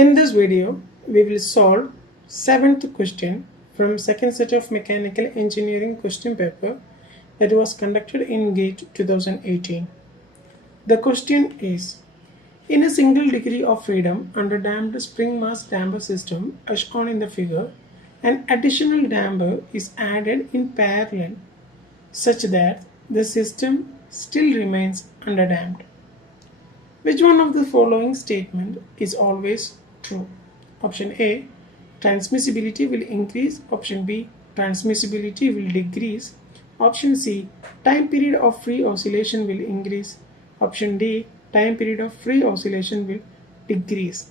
In this video, we will solve 7th question from second set of mechanical engineering question paper that was conducted in GATE 2018. The question is, in a single degree of freedom under damped spring mass damper system as shown in the figure, an additional damper is added in parallel such that the system still remains underdamped. Which one of the following statement is always true? Option A, transmissibility will increase. Option B, transmissibility will decrease. Option C, time period of free oscillation will increase. Option D, time period of free oscillation will decrease.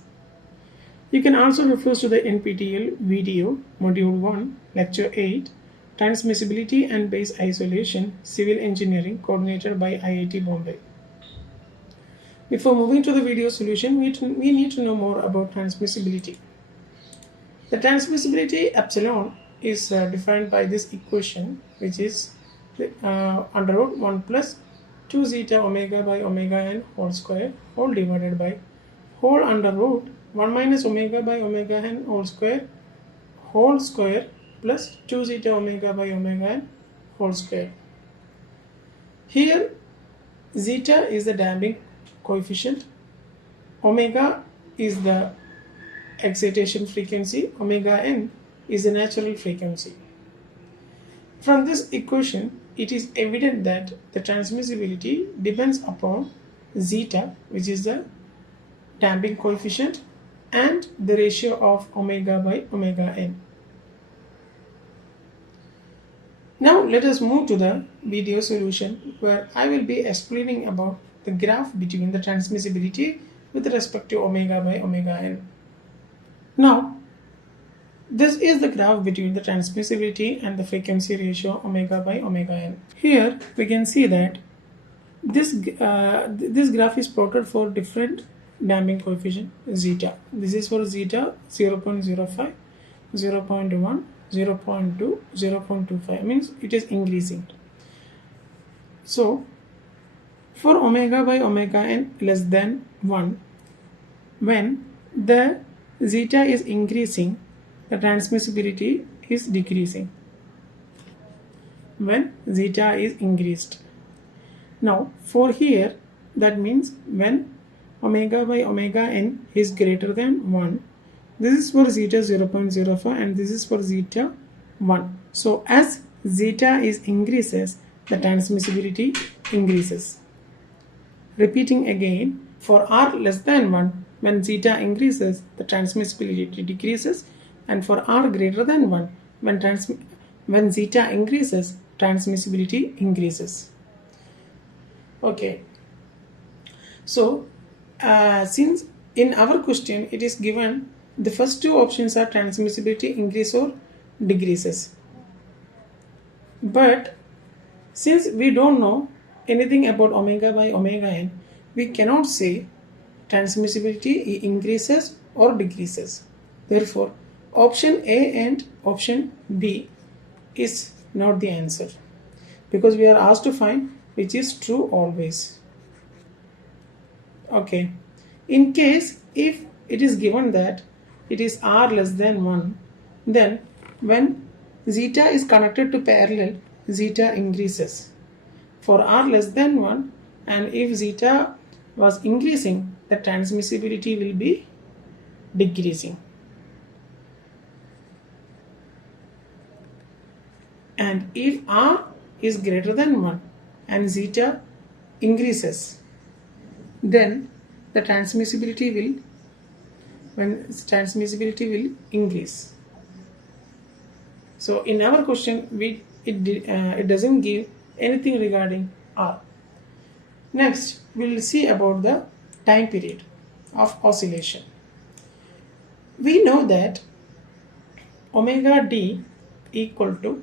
You can also refer to the NPTEL video, Module 1, Lecture 8, Transmissibility and Base Isolation, Civil Engineering, coordinated by IIT Bombay. Before moving to the video solution, we need to know more about transmissibility. The transmissibility epsilon is defined by this equation, which is under root 1 plus 2 zeta omega by omega n whole square whole divided by whole under root 1 minus omega by omega n whole square plus 2 zeta omega by omega n whole square. Here zeta is the damping coefficient, omega is the excitation frequency, omega n is the natural frequency. From this equation, it is evident that the transmissibility depends upon zeta, which is the damping coefficient, and the ratio of omega by omega n. Now let us move to the video solution, where I will be explaining about the graph between the transmissibility with respect to omega by omega n. Now, this is the graph between the transmissibility and the frequency ratio omega by omega n. Here we can see that this graph is plotted for different damping coefficient zeta. This is for zeta 0.05, 0.1, 0.2, 0.25, means it is increasing. So for omega by omega n less than 1, when the zeta is increasing, the transmissibility is decreasing. When zeta is increased. Now for here, that means when omega by omega n is greater than 1, this is for zeta 0.05 and this is for zeta 1. So as zeta is increases, the transmissibility increases. Repeating again, for r less than 1, when zeta increases, the transmissibility decreases, and for r greater than 1, when zeta increases, transmissibility increases. Okay. So since in our question it is given the first two options are transmissibility increase or decreases, but since we don't know anything about omega by omega n, we cannot say transmissibility increases or decreases. Therefore, option A and option B is not the answer, because we are asked to find which is true always. Okay. In case if it is given that it is r less than 1, then when zeta is connected to parallel, zeta increases. For r less than 1, and if zeta was increasing, the transmissibility will be decreasing. And if r is greater than 1 and zeta increases, then the transmissibility will increase. So in our question, it doesn't give anything regarding r. Next, we will see about the time period of oscillation. We know that omega d equal to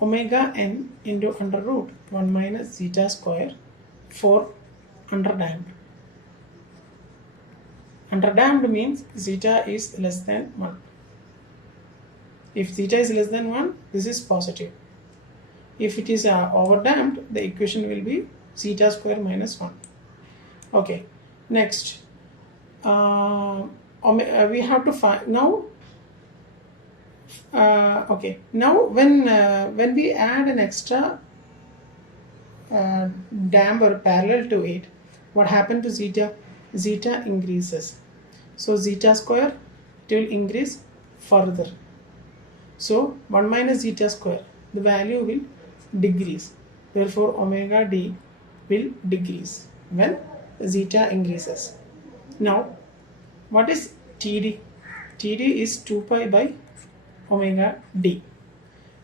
omega n into under root 1 minus zeta square for underdamped. Underdamped means zeta is less than 1. If zeta is less than 1, this is positive. If it is overdamped, the equation will be zeta square minus 1. Okay. Next, we have to find now. Okay, now when we add an extra damper parallel to it, what happened to zeta? Zeta increases. So zeta square, it will increase further. So 1 minus zeta square, the value will decrease. Therefore, omega d will decrease when zeta increases. Now, what is Td? Td is 2 pi by omega d.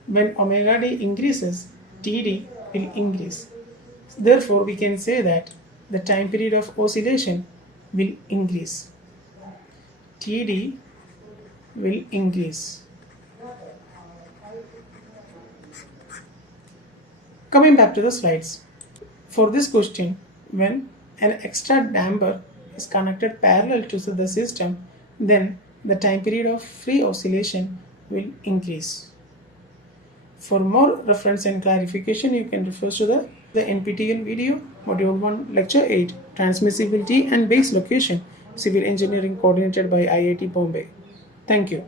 When omega d increases, Td will increase. Therefore, we can say that the time period of oscillation will increase. Td will increase. Coming back to the slides. For this question, when an extra damper is connected parallel to the system, then the time period of free oscillation will increase. For more reference and clarification, you can refer to the NPTEL video, Module 1, Lecture 8, Transmissibility and Base Location, Civil Engineering, coordinated by IIT Bombay. Thank you.